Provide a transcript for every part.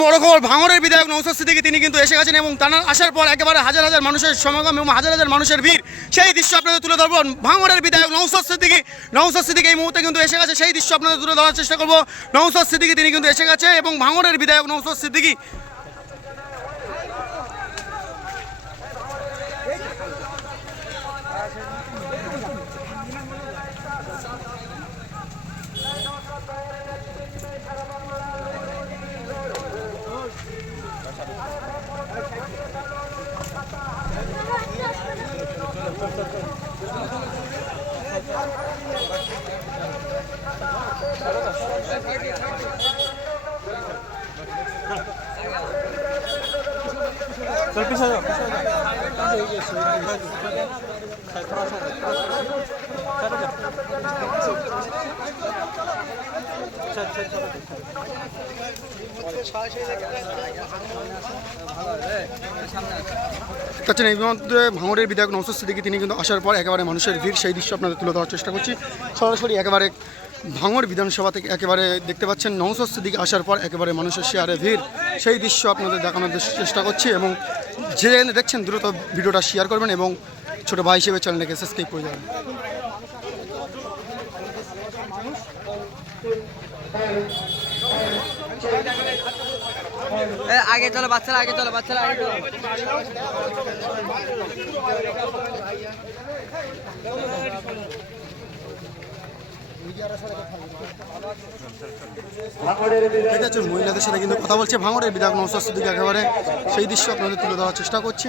বড় ভাঙরের বিধায়ক নৌসাদ সিদ্দিকী, তিনি কিন্তু এসে গেছেন এবং তার আসার পর একেবারে হাজার হাজার মানুষের সমাগম এবং হাজার হাজার মানুষের ভিড়। সেই দৃশ্য আপনাদের তুলে ধরবো। ভাঙরের বিধায়ক নৌসাদ সিদ্দিকী নৌসাদ সিদ্দিকী এই মুহূর্তে কিন্তু এসে গেছে। সেই দৃশ্য আপনাদের তুলে ধরার চেষ্টা করব। নৌসাদ সিদ্দিকী, তিনি কিন্তু এসে গেছে এবং ভাঙরের বিধায়ক নৌসাদ সিদ্দিকী তাছাড়া এই মধ্যে ভাঙড়ের বিধায়ক নৌসাদ সিদ্দিকী, তিনি কিন্তু আসার পর একেবারে মানুষের ভিড় সেই দৃশ্য আপনাদের তুলে ধরার চেষ্টা করছি। সরাসরি একেবারে ভাঙড় বিধানসভা থেকে একেবারে দেখতে পাচ্ছেন নৌসাদ দিকে আসার পর একেবারে মানুষের শেয়ারে ভিড়। সেই দৃশ্য আপনাদের দেখানোর চেষ্টা করছি এবং যে দেখছেন দ্রুত ভিডিওটা শেয়ার করবেন এবং ছোটো ভাই হিসেবে চ্যানেলটাকে সাবস্ক্রাইব করে যাবেন। আগে চলো বাচ্চারা, আগে চলো বাচ্চারা, আগে চলো। ঠিক আছে মহিলাদের সাথে কিন্তু কথা বলছে। ভাঙড়ের বিধায়ক নৌসাদ সিদ্দিকী একেবারে সেই দৃশ্য আপনাদের তুলে দেওয়ার চেষ্টা করছি।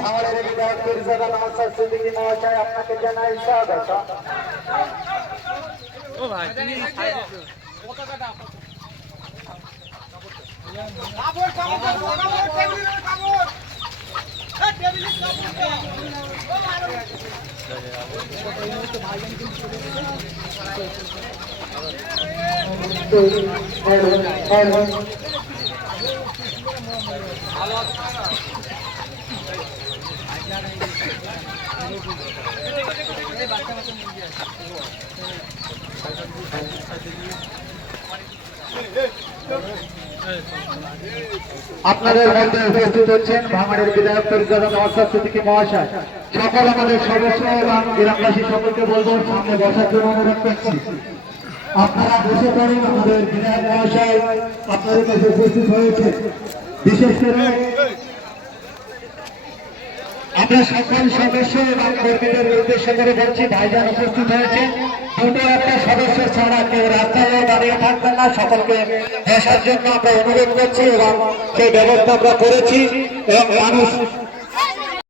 বাচ্চা বাচ্চা মুরগি আছে আপনাদের মধ্যে উপস্থিত হচ্ছেন ভাঙাড়ের বিধায়ক পরিষদ নমস্কার সিদ্দিকী মহাশয়। সকল আমাদের সদস্য এবং গ্রামবাসী সকলকে বলব, সামনে বসার জন্য অনুরোধ করছি। আপনারা বসে পড়েন, আমাদের বিধায়ক মহাশয় আপনাদের কাছে উপস্থিত হয়েছে। বিশেষ করে আমরা সকল সদস্য এবং কর্মীদের উদ্দেশ্য করে বলছি, ভাইজান উপস্থিত হয়েছে। দুটো একটা সদস্য ছাড়া কেউ রাস্তায় দাঁড়িয়ে থাকবেন না। সকলকে আসার জন্য আমরা অনুরোধ করছি এবং সেই ব্যবস্থা আমরা করেছি। এবং মানুষ